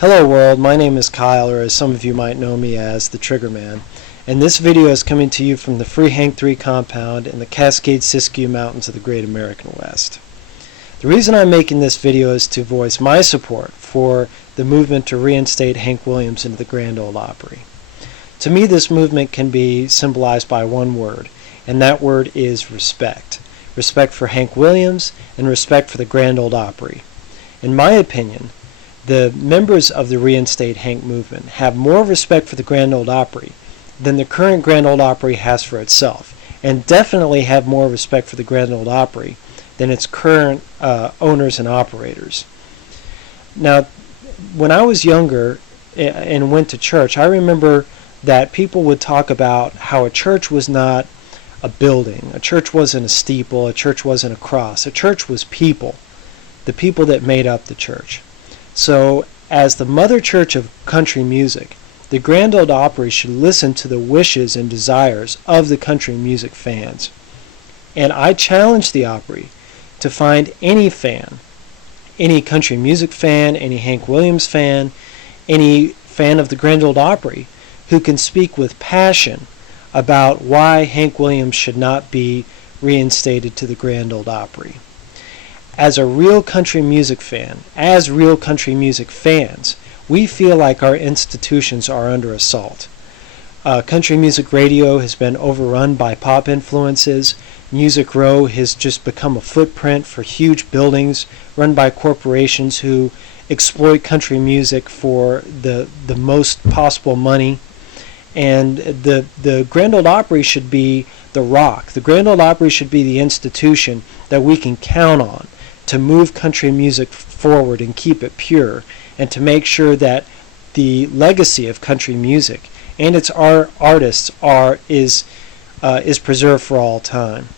Hello world, my name is Kyle, or as some of you might know me as the Trigger Man, and this video is coming to you from the Free Hank 3 compound in the Cascade-Siskiyou Mountains of the Great American West. The reason I'm making this video is to voice my support for the movement to reinstate Hank Williams into the Grand Ole Opry. To me, this movement can be symbolized by one word, and that word is respect. Respect for Hank Williams and respect for the Grand Ole Opry. In my opinion, the members of the Reinstate Hank movement have more respect for the Grand Ole Opry than the current Grand Ole Opry has for itself, and definitely have more respect for the Grand Ole Opry than its current owners and operators. Now, when I was younger and went to church, I remember that people would talk about how a church was not a building, a church wasn't a steeple, a church wasn't a cross, a church was people, the people that made up the church. So, as the mother church of country music, the Grand Ole Opry should listen to the wishes and desires of the country music fans. And I challenge the Opry to find any fan, any country music fan, any Hank Williams fan, any fan of the Grand Ole Opry, who can speak with passion about why Hank Williams should not be reinstated to the Grand Ole Opry. As a real country music fan, as real country music fans, we feel like our institutions are under assault. Country music radio has been overrun by pop influences. Music Row has just become a footprint for huge buildings run by corporations who exploit country music for the most possible money. And the Grand Ole Opry should be the rock. The Grand Ole Opry should be the institution that we can count on to move country music forward and keep it pure, and to make sure that the legacy of country music and its artists is preserved for all time.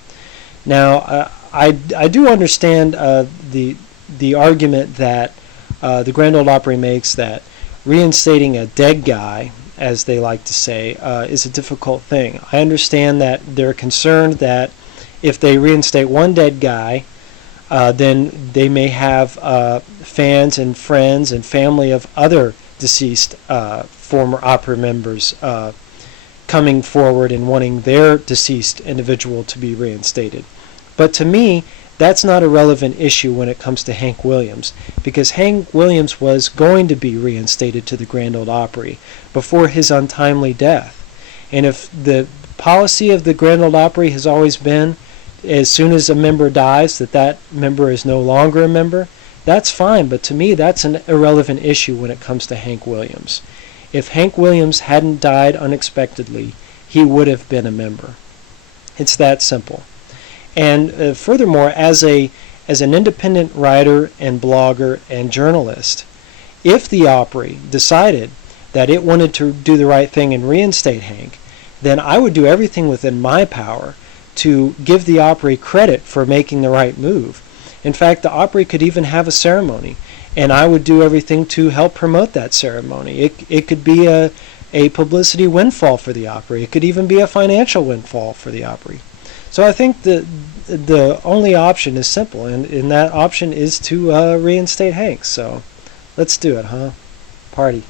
Now, I do understand the argument that the Grand Ole Opry makes, that reinstating a dead guy, as they like to say, is a difficult thing. I understand that they're concerned that if they reinstate one dead guy, then they may have fans and friends and family of other deceased former opera members coming forward and wanting their deceased individual to be reinstated. But to me, that's not a relevant issue when it comes to Hank Williams, because Hank Williams was going to be reinstated to the Grand Ole Opry before his untimely death. And if the policy of the Grand Ole Opry has always been, as soon as a member dies, that member is no longer a member, that's fine, but to me that's an irrelevant issue when it comes to Hank Williams. If Hank Williams hadn't died unexpectedly, he would have been a member. It's that simple. And furthermore, as an independent writer and blogger and journalist, if the Opry decided that it wanted to do the right thing and reinstate Hank, then I would do everything within my power to give the Opry credit for making the right move. In fact, the Opry could even have a ceremony, and I would do everything to help promote that ceremony. It could be a publicity windfall for the Opry. It could even be a financial windfall for the Opry. So I think the only option is simple, and that option is to reinstate Hank. So let's do it, huh? Party.